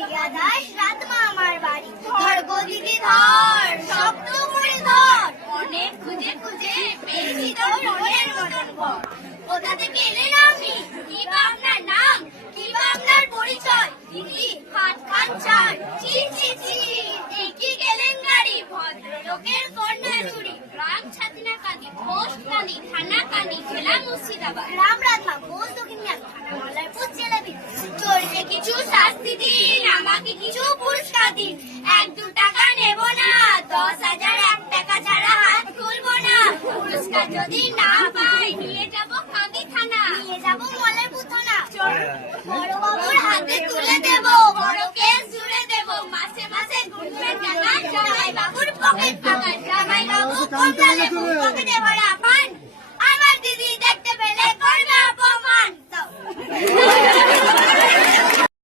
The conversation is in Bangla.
রিয়া দাস রাতমা আমার বাড়ি। ধর গো দিদি ধর, শক্ত করে ধর, অনেক খুঁজে খুঁজে পেয়েছি তোর মনের মতন ঘর। কোথা থেকে এলেন আপনি? কি বা আপনার নাম? কি বা আপনার পরিচয়? দিদি ভাত খান চান? ছি ছি ছি, একই কেলেঙ্কারি, ভদ্রলোকের কন্যা চুরি। গ্রাম ছাতিনা কাঁদি, পোস্ট কাঁদি, থানা কাঁদি, জেলা মুর্শিদাবাদ। রাম রাতমা পোস্ট দক্ষিণিয়ান, থানা মল্লারপুর, জেলা বিদ্যুৎ। চোরকে কিছু শাস্তি দিন, আমাকে কিছু পুরস্কার দিন। 1-2 টাকা নেব না, 10,000 1 টাকা ছাড়া হাত খুলবো না। পুরস্কার যদি না পাই নিয়ে যাব কাঁদি থানা, নিয়ে যাব মল্লারপুর থানা। বড় বাবুর হাতে তুলে দেব, বড় কেস জুড়ে দেব। মাসে মাসে গুনবেন টাকা, জামাই বাবুর পকেট ফাঁকা। জামাই বাবু কোনটা নেব, পকেটে ভরা